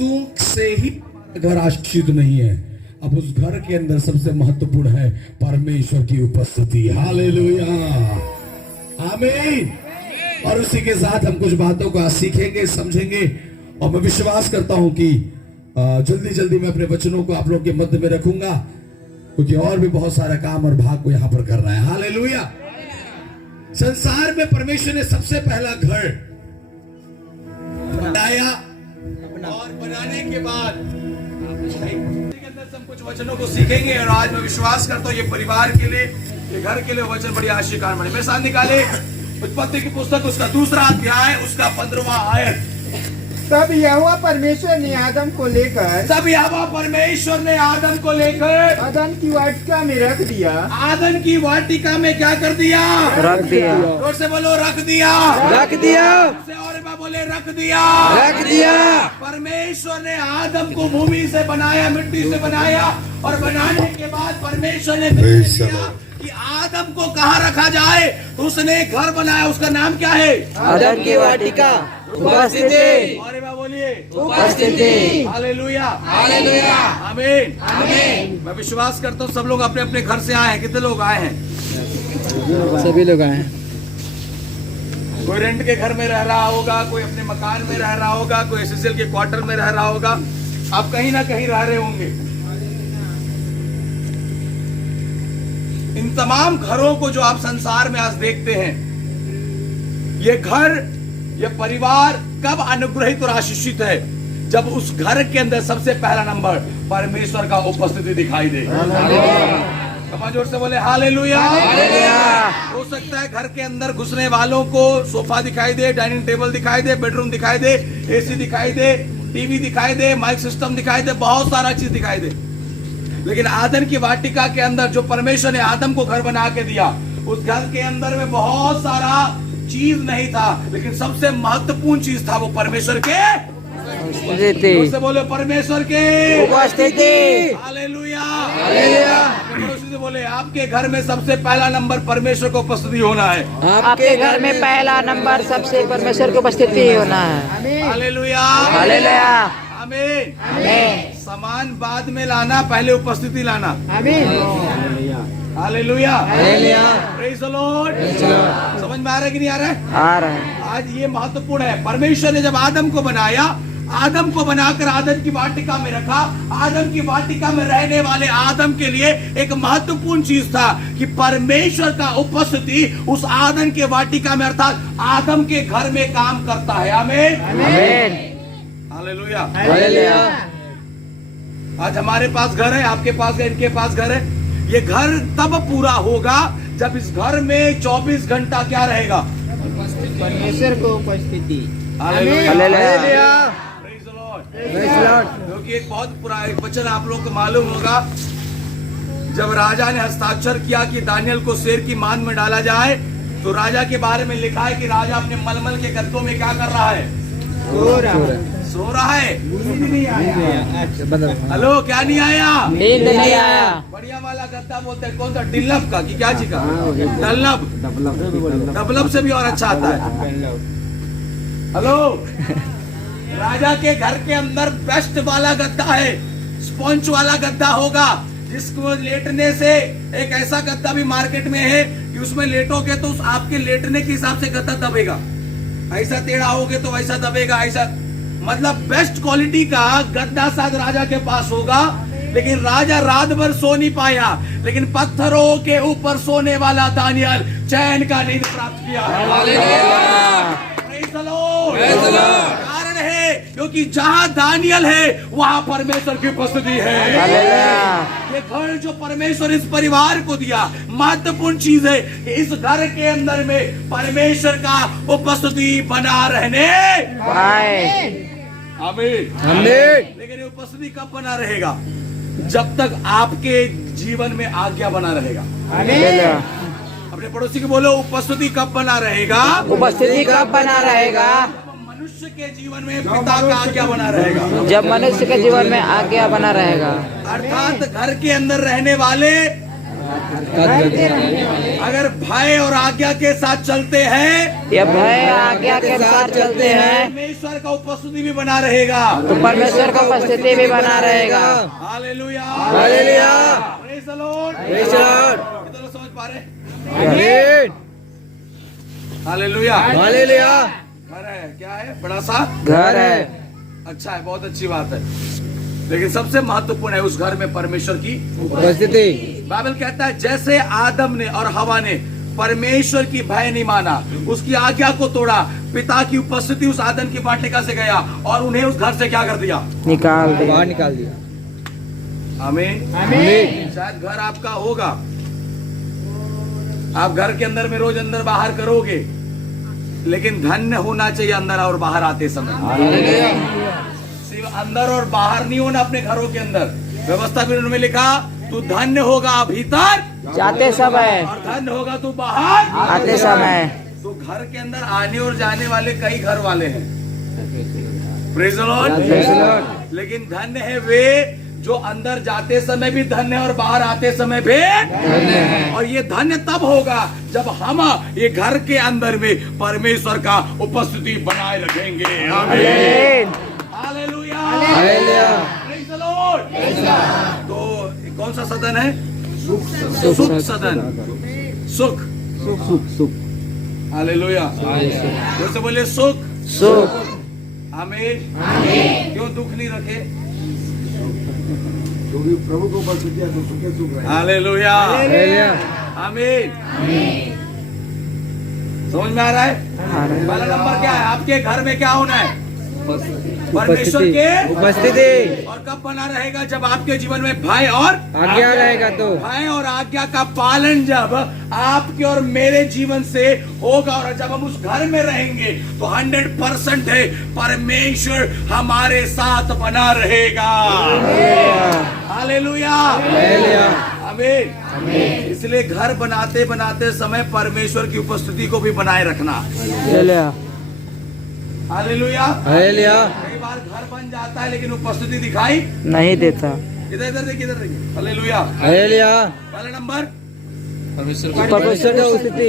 वस्तुओं से ही घर आश्रित नहीं है। अब उस घर के अंदर सबसे महत्वपूर्ण है परमेश्वर की उपस्थिति। हालेलुया, आमीन। और उसी के साथ हम कुछ बातों को आज सीखेंगे, समझेंगे, और मैं विश्वास करता हूं कि जल्दी जल्दी मैं अपने वचनों को आप लोगों के मध्य में रखूंगा, क्योंकि और भी बहुत सारा काम और भाग को यहां पर करना है। हालेलुया। संसार में परमेश्वर ने सबसे पहला घर बनाया, और बनाने के बाद हम कुछ वचनों को सीखेंगे। और आज मैं विश्वास करता हूँ ये परिवार के लिए, ये घर के लिए वचन बड़ी आशीर्वाद बने। मेरे साथ निकाले उत्पत्ति की पुस्तक, उसका 2 अध्याय, उसका 15वां आयत। तब यहोवा परमेश्वर ने आदम को लेकर आदम की वाटिका में रख दिया। आदम की वाटिका में क्या कर दिया? रख दिया। जोर से बोलो, रख दिया। रख दिया। और मैं बोले, रख दिया। रख दिया। परमेश्वर ने आदम को भूमि से बनाया, मिट्टी से बनाया, और बनाने के बाद परमेश्वर ने दिया कि आदम को कहाँ रखा जाए, तो उसने एक घर बनाया। उसका नाम क्या है? आदम की वाटिका उपस्थिति। और बोलिए, उपस्थिति। हालेलुया, हालेलुया, आमीन, आमीन। मैं विश्वास करता हूँ सब लोग अपने अपने घर से आए हैं। कितने लोग आए हैं? सभी लोग आए हैं। कोई रेंट के घर में रह रहा होगा, कोई अपने मकान में रह रहा होगा, कोई एसएसएल के क्वार्टर में रह रहा होगा। आप कहीं ना कहीं रह रहे होंगे। इन तमाम घरों को जो आप संसार में आज देखते हैं, ये घर, ये परिवार कब अनुग्रहित और आशीषित है? जब उस घर के अंदर सबसे पहला नंबर परमेश्वर का उपस्थिति दिखाई दे। जोर से बोले हालेलुया। हो सकता है घर के अंदर घुसने वालों को सोफा दिखाई दे, डाइनिंग टेबल दिखाई दे, बेडरूम दिखाई दे, एसी दिखाई दे, टीवी दिखाई दे, माइक सिस्टम दिखाई दे, बहुत सारा चीज दिखाई दे। लेकिन आदम की वाटिका के अंदर जो परमेश्वर ने आदम को घर बना के दिया, उस घर के अंदर में बहुत सारा चीज नहीं था, लेकिन सबसे महत्वपूर्ण चीज था वो परमेश्वर के उपस्थिति। उससे बोले परमेश्वर के उपस्थिति। Hallelujah, hallelujah. से बोले आपके घर में सबसे पहला नंबर परमेश्वर को उपस्थिति होना है। आपके घर में पहला नंबर सबसे परमेश्वर की उपस्थिति होना है। हालेलुया, हालेलुया, आमीन, आमीन। सामान बाद में लाना, पहले उपस्थिति लाना। आमीन, hallelujah, hallelujah. Praise the Lord. समझ में आ रहा है कि नहीं आ रहा है? आ रहा है। आज ये महत्वपूर्ण है। परमेश्वर ने जब आदम को बनाया, आदम को बनाकर आदम की वाटिका में रखा, आदम की वाटिका में रहने वाले आदम के लिए एक महत्वपूर्ण चीज था कि परमेश्वर का उपस्थिति उस आदम के वाटिका में, अर्थात आदम के घर में काम करता है। आमीन, आमीन, हालेलुया, हालेलुया। आज हमारे पास घर है, आपके पास है, इनके पास घर है। ये घर तब पूरा होगा जब इस घर में 24 घंटा क्या रहेगा? परमेश्वर को उपस्थिति। हालेलुया। क्योंकि एक बहुत पुराना एक वचन आप लोगों को मालूम होगा, जब राजा ने हस्ताक्षर किया कि दानियल को शेर की मान में डाला जाए, तो राजा के बारे में लिखा है कि राजा अपने मलमल के गद्दों में क्या कर रहा है? सो रहा है। नहीं आया। हेलो, क्या नहीं आया? नींद नहीं आया। बढ़िया वाला गद्दा बोलते हैं, कौन सा? डिल्लफ का कि क्या चीज का? डल्लब, डबलब से भी और अच्छा आता है। हेलो, राजा के घर के अंदर बेस्ट वाला गद्दा है, स्पंज वाला गद्दा होगा, जिसको लेटने से एक ऐसा गद्दा भी मार्केट में है कि उसमें लेटोगे तो उस आपके लेटने के हिसाब से गद्दा दबेगा। ऐसा टेढ़ा होगे तो वैसा दबेगा, ऐसा, मतलब बेस्ट क्वालिटी का गद्दा शायद राजा के पास होगा। लेकिन राजा रात भर सो नहीं पाया, लेकिन पत्थरों के ऊपर सोने वाला दानियल चैन का नींद प्राप्त किया। कारण है क्योंकि जहां दानियल है वहां परमेश्वर की उपस्थिति है। ये घर जो परमेश्वर इस परिवार को दिया, महत्वपूर्ण चीज है कि इस घर के अंदर में परमेश्वर का उपस्थिति बना रहने पाए। आमीन, आमीन। लेकिन ये उपस्थिति कब बना रहेगा? जब तक आपके जीवन में आज्ञा बना रहेगा। आमीन। अपने पड़ोसी को बोलो, उपस्थिति कब बना रहेगा? उपस्थिति कब बना रहेगा? मनुष्य के जीवन में पिता का आज्ञा बना रहेगा। जब मनुष्य के जीवन में आज्ञा बना रहेगा, अर्थात घर के अंदर रहने वाले अगर भय और आज्ञा के साथ चलते हैं, ये भय आज्ञा के साथ चलते हैं परमेश्वर का उपस्थिति भी बना रहेगा। तो परमेश्वर का उपस्थिति भी बना रहेगा। Hallelujah, hallelujah, praise the Lord. Praise the Lord. कितने लोग समझ पा रहे? आमीन, हालेलुया। हालेलुया। घर है, क्या है? बड़ा सा घर है। अच्छा है, बहुत अच्छी बात है। लेकिन सबसे महत्वपूर्ण है उस घर में परमेश्वर की उपस्थिति। बाइबल कहता है जैसे आदम ने और हवा ने परमेश्वर की भय नहीं माना, उसकी आज्ञा को तोड़ा, पिता की उपस्थिति उस आदम की वाटिका से गया और उन्हें उस घर से क्या कर दिया? निकाल दे। बाहर निकाल दिया। आमीन। आमीन। शायद घर आपका होगा, आप घर के अंदर में रोज अंदर बाहर करोगे, लेकिन धन्य होना चाहिए अंदर और बाहर आते समय। सिर्फ अंदर और बाहर नहीं होना अपने घरों के अंदर। व्यवस्था भी उन्होंने लिखा तू धन्य होगा भीतर जाते समय और धन्य होगा तू बाहर आते समय। तो घर के अंदर आने और जाने वाले कई घर वाले हैं, praise the Lord. Praise the Lord. लेकिन धन्य है वे जो अंदर जाते समय भी धन्य और बाहर आते समय भी धन्य है। और ये धन्य तब होगा जब हम ये घर के अंदर में परमेश्वर का उपस्थिति बनाए रखेंगे। आमीन, hallelujah, hallelujah. Praise the Lord. तो कौन सा सदन है? सुख सदन, सुख, हालेलुया। फिर से बोले सुख, सुख। आमीन। क्यों दुख नहीं रखे? प्रभु को उपस्थिति है तो सुखे सुख रहे। Hallelujah, hallelujah. आमीन। समझ में आ रहा है? पहला नंबर क्या है? आपके घर में क्या होना है? परमेश्वर के उपस्थिति। और कब बना रहेगा? जब आपके जीवन में भय और आज्ञा रहेगा तो। भय और आज्ञा का पालन जब आपके और मेरे जीवन से होगा और जब हम उस घर में रहेंगे तो 100% है परमेश्वर हमारे साथ बना रहेगा। Hallelujah, hallelujah. आमीन। इसलिए घर बनाते बनाते समय परमेश्वर की उपस्थिति को भी बनाए रखना। हालेलुया। हालेलुया। हालेलुया। कई बार घर बन जाता है लेकिन उपस्थिति दिखाई नहीं देता। इधर इधर देखिए, इधर देखिए। हालेलुया। हालेलुया। पहला नंबर परमेश्वर की उपस्थिति।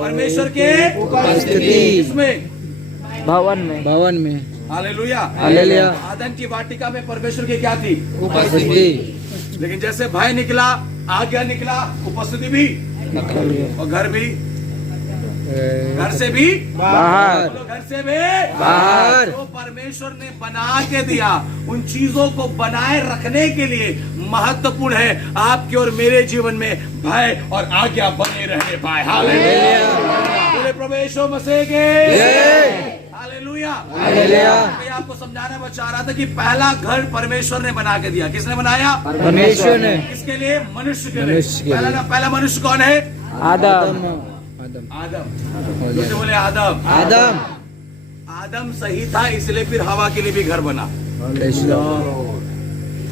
परमेश्वर के उपस्थिति। इसमें भवन में। भवन में। हालेलुया। हालेलुया। आदम की वाटिका में परमेश्वर की क्या थी? उपस्थिति। लेकिन जैसे भय निकला, आज्ञा निकला, उपस्थिति भी, और घर भी, घर से भी बाहर। बोलो, घर से भी बाहर। जो परमेश्वर ने बना के दिया उन चीजों को बनाए रखने के लिए महत्वपूर्ण है आपके और मेरे जीवन में भय और आज्ञा बने रहने पाए। हालेलुया। बोले प्रभु यीशु मसीह के हालेलुया। हालेलुया। मैं आपको समझाना मैं चाह रहा था कि पहला घर परमेश्वर ने बना के दिया। किसने बनाया? परमेश्वर ने। किसके लिए? मनुष्य के मनुष्य के लिए। लिए। पहला मनुष्य कौन है? आदम। आदम। दूसरे बोले आदम। आदम। आदम सही था इसलिए फिर हवा के लिए भी घर बना।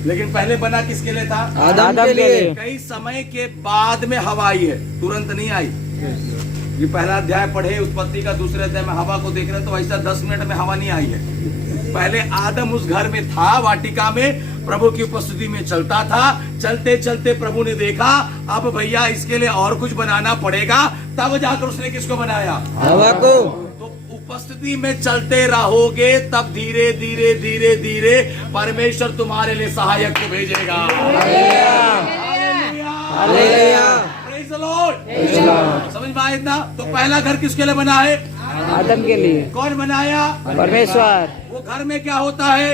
लेकिन पहले बना किसके लिए था? आदम के लिए। कई समय के बाद में हवा आई है, तुरंत नहीं आई। ये पहला अध्याय पढ़े उत्पत्ति का, दूसरे अध्याय में हवा को देख रहे तो ऐसा 10 मिनट में हवा नहीं आई है। पहले आदम उस घर में था, वाटिका में प्रभु की उपस्थिति में चलता था। चलते चलते प्रभु ने देखा अब भैया इसके लिए और कुछ बनाना पड़ेगा, तब जाकर उसने किसको बनाया? हवा को। तो उपस्थिति में चलते रहोगे तब धीरे धीरे धीरे धीरे परमेश्वर तुम्हारे लिए सहायक को भेजेगा। हालेलुया। Praise the Lord. समझ में आया इतना? तो पहला घर किसके लिए बना है? आदम के लिए। कौन बनाया? परमेश्वर। वो घर में क्या होता है?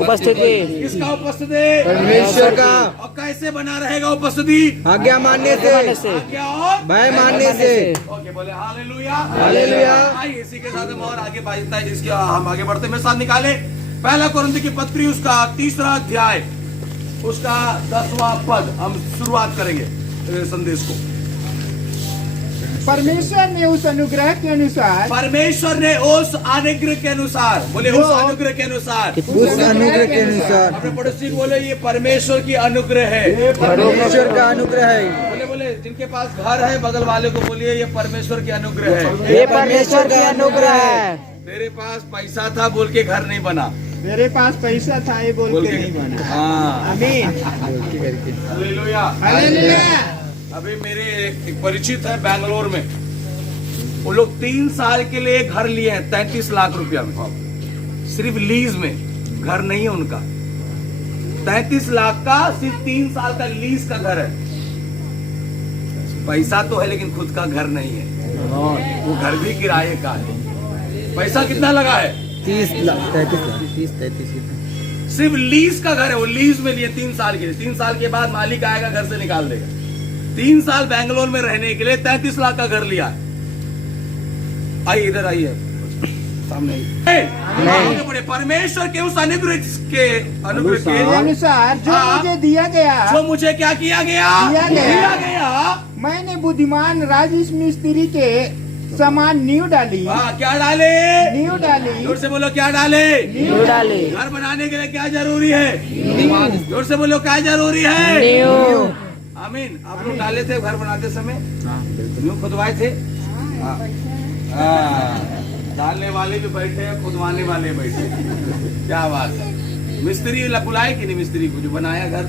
उपस्थिति। किसका उपस्थिति? परमेश्वर का। और कैसे बना रहेगा उपस्थिति? आज्ञा मानने से। आज्ञा और भय मानने से। ओके, बोले हालेलुया। हालेलुया। आइए इसी के साथ हम और आगे बढ़ते हैं, इसके हम आगे बढ़ते में साथ निकाले पहला कोरिन्थी की पत्री उसका 3रा अध्याय उसका 10वां पद हम शुरुआत करेंगे संदेश को। परमेश्वर ने उस अनुग्रह के अनुसार बोले उस अनुग्रह के अनुसार उस अनुग्रह के अनुसार। अपने पड़ोसी को बोले ये परमेश्वर की अनुग्रह है। परमेश्वर का अनुग्रह है। बोले बोले जिनके पास घर है बगल वाले को बोलिए ये परमेश्वर की अनुग्रह है। ये परमेश्वर की अनुग्रह है। तेरे पास पैसा था बोल के घर नहीं बना। मेरे पास पैसा था ये बोल के नहीं बना। हाँ, आमीन। हालेलुया। हालेलुया। अभी मेरे एक परिचित है बैंगलोर में, वो लोग 3 साल के लिए घर लिए हैं 33 लाख रुपया में, सिर्फ लीज में, घर नहीं है उनका। 33 लाख का सिर्फ 3 साल का लीज का घर है। पैसा तो है लेकिन खुद का घर नहीं है, वो घर भी किराए का है। पैसा कितना लगा है? 30 लाख 33 लाख 33 सिर्फ लीज का घर है, वो लीज में लिए 3 साल के लिए। 3 साल के बाद मालिक आएगा घर से निकाल देगा। 3 साल बैंगलोर में रहने के लिए 33 लाख का घर लिया। आइए इधर आइए सामने आइए। बड़े परमेश्वर के उस अनुग्रह के अनुसार जो हाँ। मुझे दिया गया, जो मुझे क्या किया गया? दिया गया। मैंने बुद्धिमान राजमिस्त्री के समान नींव डाली। हाँ, क्या डाले? नींव डाली। जोर से बोलो, क्या डाले? नींव डाली। घर बनाने के लिए क्या जरूरी है? जोर से बोलो, क्या जरूरी है? नींव। आमीन। आप लोग डाले थे घर बनाते समय? नींव खुदवाए थे? हाँ। डालने वाले भी बैठे हैं, खुदवाने वाले बैठे। क्या बात है। मिस्त्री बुलाए कि नहीं? मिस्त्री को जो बनाया घर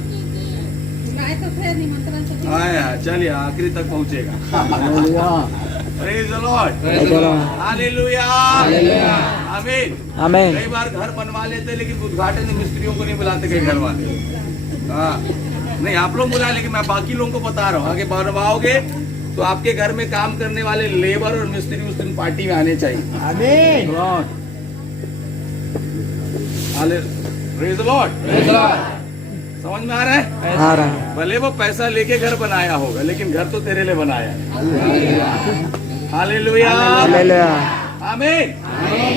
आया, चलिए आखिरी तक पहुंचेगा। Praise the Lord. हालेलुया। आमीन। आमीन। कई बार घर बनवा लेते लेकिन उद्घाटन में मिस्त्रियों को नहीं बुलाते कई घर वाले। हाँ, नहीं आप लोग बुला, लेकिन मैं बाकी लोगों को बता रहा हूँ, आगे बनवाओगे तो आपके घर में काम करने वाले लेबर और मिस्त्री उस दिन पार्टी में आने चाहिए। आमीन। Praise the Lord. समझ में आ रहा है? आ रहा है। भले वो पैसा लेके घर बनाया होगा लेकिन घर तो तेरे लिए बनाया है। हालेलुया। हालेलुया। आमीन।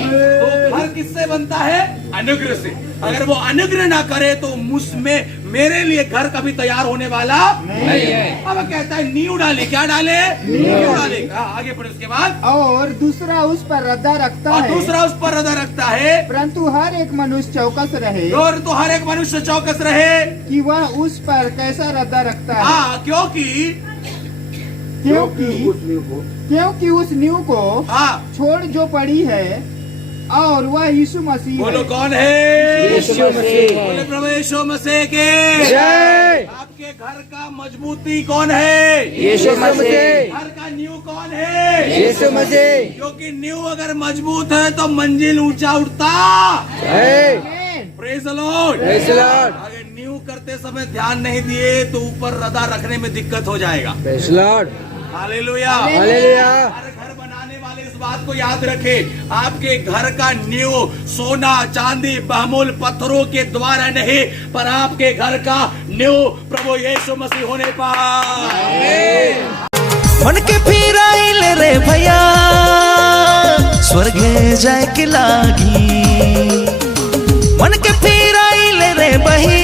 तो घर किससे बनता है? अनुग्रह से। अगर वो अनुग्रह ना करे तो मुझमें मेरे लिए घर कभी तैयार होने वाला नहीं है। अब कहता है नींव डाली। क्या डाले? नींव डाले। आगे पढ़े उसके बाद। और दूसरा उस पर रद्दा रखता और है, दूसरा उस पर रद्दा रखता है, परंतु हर एक मनुष्य चौकस रहे और तो हर एक मनुष्य चौकस रहे कि वह उस पर कैसा रद्दा रखता है। हाँ, क्योंकि क्योंकि उस नींव को हाँ, छोड़ जो पड़ी है और वह यीशु मसीह बोलो है। कौन है? यीशु मसीह है। बोले प्रभु यीशु मसीह के। जय। आपके घर का मजबूती कौन है? यीशु मसीह। घर का नींव कौन है? यीशु मसीह। क्योंकि नींव अगर मजबूत है तो मंजिल ऊंचा उठता। आमीन। Praise the Lord. Praise the Lord. अगर नींव करते समय ध्यान नहीं दिए तो ऊपर रदा रखने में दिक्कत हो जाएगा। Praise the Lord. Hallelujah. Hallelujah. हर घर बनाने वाले इस बात को याद रखें, आपके घर का नींव सोना चांदी बहुमूल्य पत्थरों के द्वारा नहीं, पर आपके घर का नींव प्रभु यीशु मसीह होने पर। मन के फिराइल रे भैया स्वर्गे जाए के लागी, मन के फिराइल रे बही